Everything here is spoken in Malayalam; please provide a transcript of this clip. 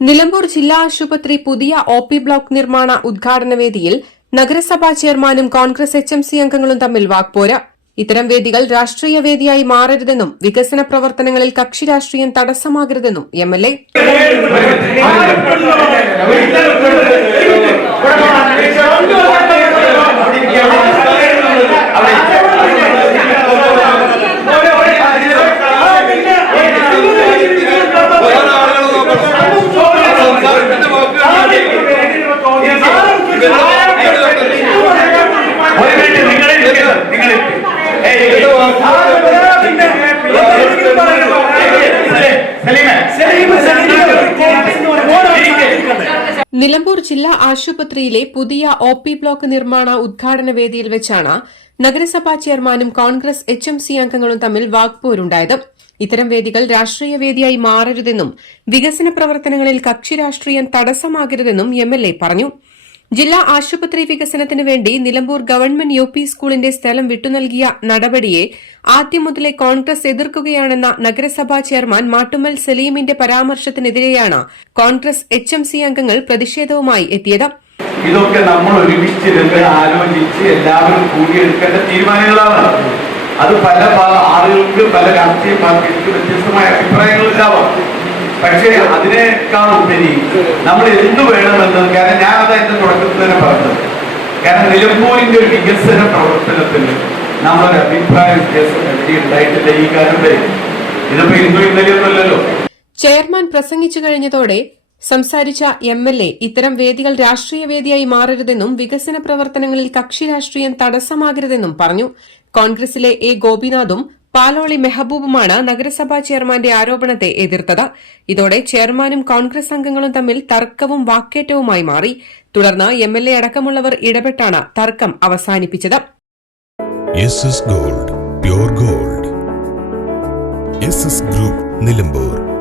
നിലമ്പൂർ ജില്ലാ ആശുപത്രി പുതിയ ഒ പി ബ്ലോക്ക് നിർമ്മാണ ഉദ്ഘാടന വേദിയിൽ നഗരസഭാ ചെയർമാനും കോൺഗ്രസ് എച്ച് എം സി അംഗങ്ങളും തമ്മിൽ വാക്പോര. ഇത്തരം വേദികൾ രാഷ്ട്രീയ വേദിയായി മാറരുതെന്നും വികസന പ്രവർത്തനങ്ങളിൽ കക്ഷി രാഷ്ട്രീയം തടസ്സമാകരുതെന്നും എം എൽ എ നിലമ്പൂർ ജില്ലാ ആശുപത്രിയിലെ പുതിയ ഒ പി ബ്ലോക്ക് നിർമ്മാണ ഉദ്ഘാടന വേദിയിൽ വെച്ചാണ് നഗരസഭാ ചെയർമാനും കോൺഗ്രസ് എച്ച് എം സി അംഗങ്ങളും തമ്മിൽ വാക്പോരുണ്ടായത്. ഇത്തരം വേദികൾ രാഷ്ട്രീയ വേദിയായി മാറരുതെന്നും വികസന പ്രവർത്തനങ്ങളിൽ കക്ഷി രാഷ്ട്രീയം തടസ്സമാകരുതെന്നും എം എൽ എ പറഞ്ഞു. ജില്ലാ ആശുപത്രി വികസനത്തിനു വേണ്ടി നിലമ്പൂർ ഗവൺമെന്റ് യു പി സ്കൂളിന്റെ സ്ഥലം വിട്ടുനൽകിയ നടപടിയെ ആദ്യം മുതലേ കോൺഗ്രസ് എതിർക്കുകയാണെന്ന നഗരസഭാ ചെയർമാൻ മാട്ടുമ്മൽ സലീമിന്റെ പരാമർശത്തിനെതിരെയാണ് കോൺഗ്രസ് എച്ച് എം സി അംഗങ്ങൾ പ്രതിഷേധവുമായി എത്തിയത്. ഇതൊക്കെ നമ്മൾ ഒരുമിച്ചിരുന്ന് ആലോചിച്ച് എല്ലാവരും കൂടിയെടുക്കേണ്ട തീരുമാനങ്ങളാണ് അത് പല ആളുകൾക്ക് പല രാഷ്ട്രീയ പാർട്ടികൾക്ക് വ്യത്യസ്തമായ അഭിപ്രായങ്ങൾ ഉണ്ടാവാം പക്ഷേ അതിനേക്കാൾ ഉപരി നമ്മൾ എന്ത് വേണമെന്ന് കാരണം ഞാൻ അത് എന്റെ തുടക്കത്തിൽ തന്നെ പറഞ്ഞത്. കാരണം നിലമ്പൂരിന്റെ വികസന പ്രവർത്തനത്തിൽ നമ്മളൊരു അഭിപ്രായ വ്യത്യാസം എവിടെ ഉണ്ടായിട്ടില്ല ഈ കാലം വരെ. ഇതിപ്പോ ഇന്നും ഇന്നലെയൊന്നുമല്ലല്ലോ ചെയർമാൻ പ്രസംഗിച്ചു കഴിഞ്ഞതോടെ സംസാരിച്ച എം എൽ എ ഇത്തരം വേദികൾ രാഷ്ട്രീയ വേദിയായി മാറരുതെന്നും വികസന പ്രവർത്തനങ്ങളിൽ കക്ഷി രാഷ്ട്രീയം തടസ്സമാകരുതെന്നും പറഞ്ഞു. കോൺഗ്രസിലെ എ ഗോപിനാഥും പാലോളി മെഹബൂബുമാണ് നഗരസഭാ ചെയർമാന്റെ ആരോപണത്തെ എതിർത്തത്. ഇതോടെ ചെയർമാനും കോൺഗ്രസ് അംഗങ്ങളും തമ്മിൽ തർക്കവും വാക്കേറ്റവുമായി മാറി. തുടർന്ന് എം എൽ എ അടക്കമുള്ളവർ ഇടപെട്ടാണ് തർക്കം അവസാനിപ്പിച്ചത്. Gold gold. ഗ്രൂപ്പ് നിലമ്പൂർ.